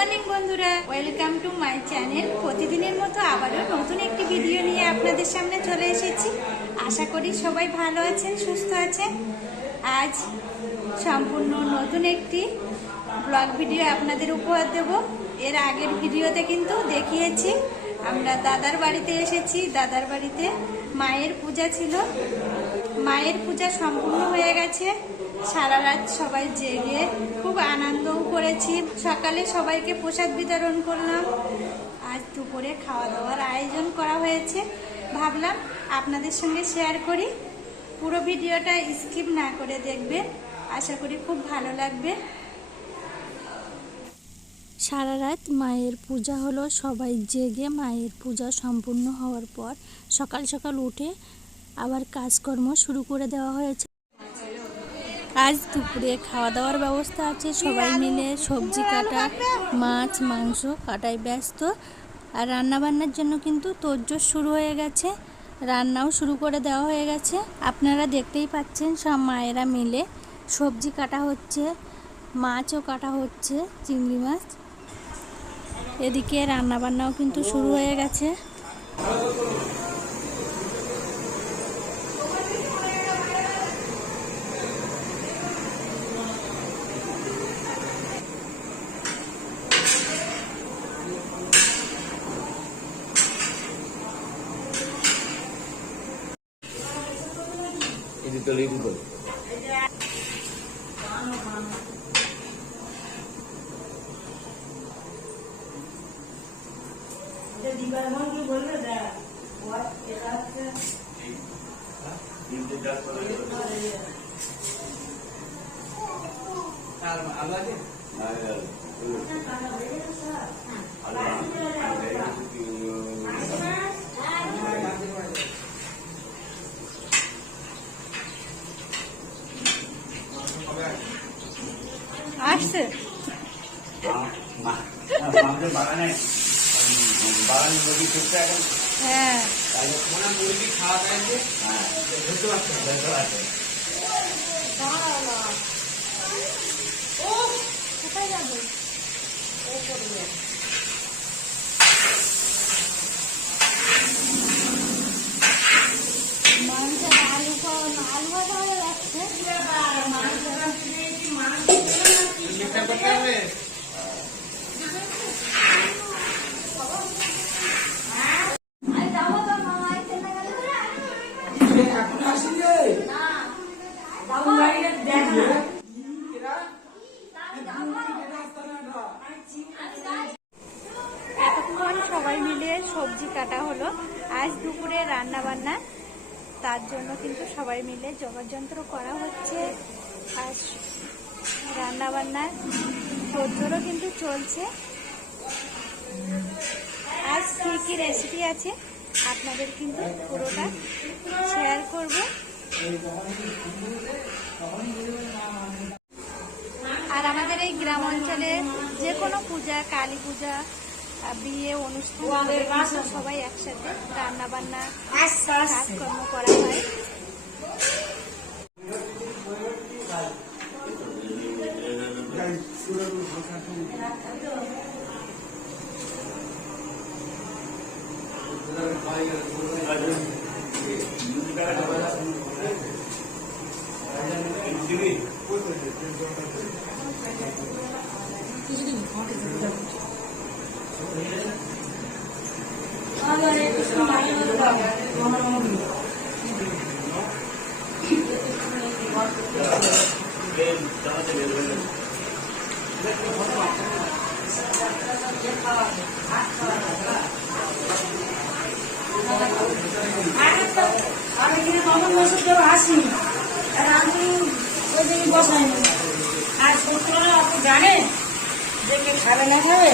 Morning বন্ধুরা, welcome to my channel. প্রতিদিনের মতো আবারও নতুন একটি ভিডিও নিয়ে আপনাদের সামনে চলে এসেছি। আশা করি সবাই ভালো আছেন, সুস্থ আছেন। আজ সম্পূর্ণ নতুন একটি ব্লগ ভিডিও আপনাদের উপহার দেব। এর আগের ভিডিওতে কিন্তু দেখিয়েছি আমরা দাদার বাড়িতে এসেছি। দাদার বাড়িতে মায়ের পূজা ছিল, মায়ের পূজা সম্পূর্ণ হয়ে গেছে। সারা রাত সবাই জেগে খুব আনন্দও করেছি। সকালে সবাইকে প্রসাদ বিতরণ করলাম। আজ দুপুরে খাওয়া দাওয়ার আয়োজন করা হয়েছে। ভাবলাম আপনাদের সঙ্গে শেয়ার করি। পুরো ভিডিওটা স্কিপ না করে দেখবেন, আশা করি খুব ভালো লাগবে। সারা রাত মায়ের পূজা হলো, সবাই জেগে মায়ের পূজা সম্পূর্ণ হওয়ার পর সকাল সকাল উঠে আবার কাজকর্ম শুরু করে দেওয়া হয়েছে। আজ দুপুরে খাওয়া দাওয়ার ব্যবস্থা আছে। সবাই মিলে সবজি কাটা, মাছ মাংস কাটায় ব্যস্ত। আর রান্নাবান্নার জন্য কিন্তু তোড়জোড় শুরু হয়ে গেছে, রান্নাও শুরু করে দেওয়া হয়ে গেছে। আপনারা দেখতেই পাচ্ছেন সব মায়েরা মিলে সবজি কাটা হচ্ছে, মাছও কাটা হচ্ছে, চিংড়ি মাছ। এদিকে রান্নাবান্নাও কিন্তু শুরু হয়ে গেছে। আসছে হ্যাঁ, কোথায় যাবে? মাংসের আলু ভাজা হয়ে যাচ্ছে। এতক্ষণ সবাই মিলে সবজি কাটা হলো। আজ দুপুরে রান্না বান্না, তার জন্য কিন্তু সবাই মিলে জোগাড়যন্ত্র করা হচ্ছে। আজ রান্না বান্নার তোড়জোড়ও কিন্তু চলছে। আজ কি কি রেসিপি আছে আপনাদের কিন্তু পুরোটা শেয়ার করব। আর আমাদের এই গ্রাম অঞ্চলে যে কোনো পূজা, কালী পূজা, বিয়ে অনুষ্ঠান সবাই একসাথে রান্না বান্না কাজকর্ম করা হয়। আমি এখানে কমন ওষুধ দেবো আসি, আর আমি ওই দিকে বসাইনি। আর সত্যি আপনি জানেন যে কে খাবে না খাবে।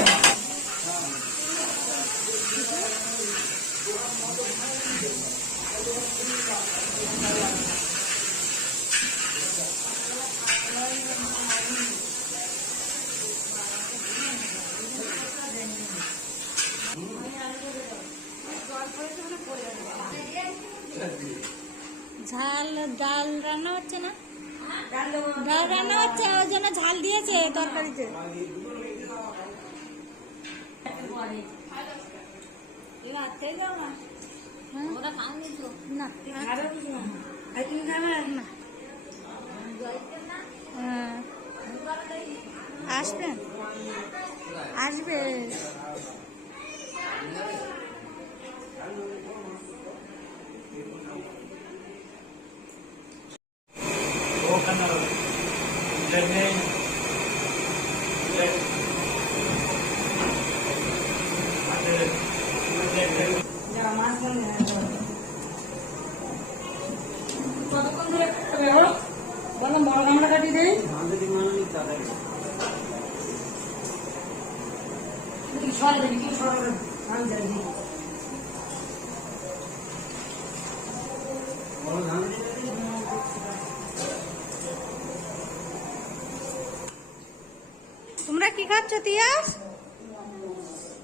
ঝাল ডাল রান্না হচ্ছে না, ডাল রান্না হচ্ছে, ওই জন্য ঝাল দিয়েছে তরকারিতে। করে এবার হাতে যাও না ওরা খায়নি তো না খাবে বুঝি না আর তুমি খাবে না হ্যাঁ। আসবেন আসবে যা মাছ বলে কতক্ষণ ধরে খাবে বলো বলো বড় গামলা কাটি দেই সরে দেবে কি সরে আমি যাই তোমরা কি খাচ্ছ তিয়াস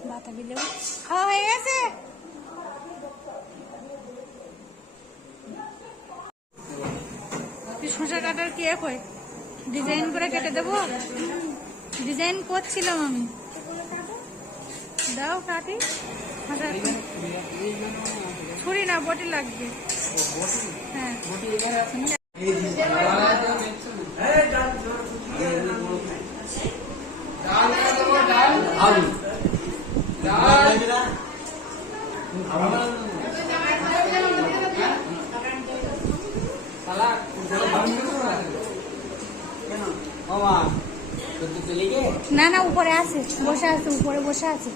বাতাবি লেবু খাওয়া হয়ে গেছে শসা কাটার কি এক হয় ডিজাইন করে কেটে দেবো ডিজাইন করছিলাম আমি দাও কাটি ছুরি না বটি লাগবে হ্যাঁ না না উপরে আছে বসে আছে উপরে বসে আছে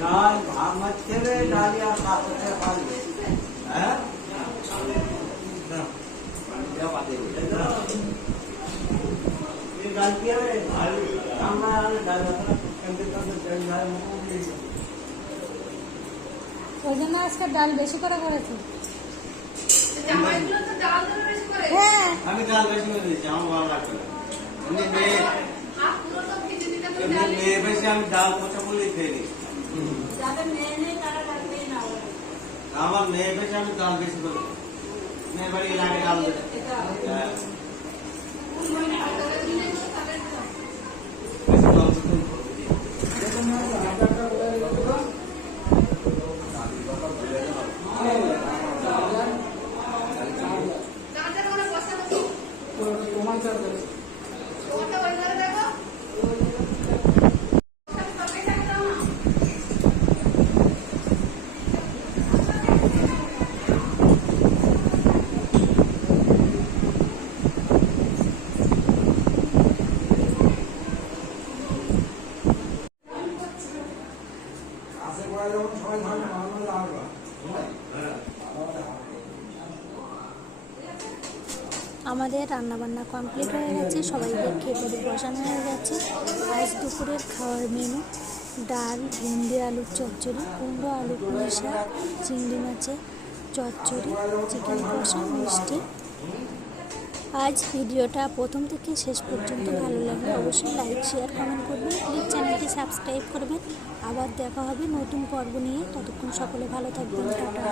ডাল ভাত মাছ খেলে ডালিয়া পাত্রে পারবে হ্যাঁ ডাল কি হবে আমরা ডাল ওই জন্য আজকে ডাল বেশি করে করেছি হ্যাঁ আমি ডাল বেশি করে দিচ্ছি আমার ভালো লাগছে না এমনি মেয়ে বেশি আমি ডাল পচা বলেই খেয়ে নিই আমার মেয়ে বেশি আমি ডাল বেশি করে মেয়ে বাড়ি লাগে ডাল বেশি হ্যাঁ বেশি ডাল আমাদের রান্নাবান্না কমপ্লিট হয়ে গেছে, সবাইকে খেতে বসানো হয়ে গেছে। আজ দুপুরের খাওয়ার মেনু ডাল, ভেন্ডি আলুর চচ্চড়ি, কুমড়ো আলু পুঁই শাক, চিংড়ি মাছের চচ্চড়ি, চিকেন কষা, মিষ্টি। আজ ভিডিওটা প্রথম থেকে শেষ পর্যন্ত ভালো লাগলে অবশ্যই লাইক, শেয়ার, কমেন্ট করবেন। প্লিজ চ্যানেলটি সাবস্ক্রাইব করবেন। আবার দেখা হবে নতুন পর্ব নিয়ে। ততক্ষণ সকলে ভালো থাকবেন। টাটা।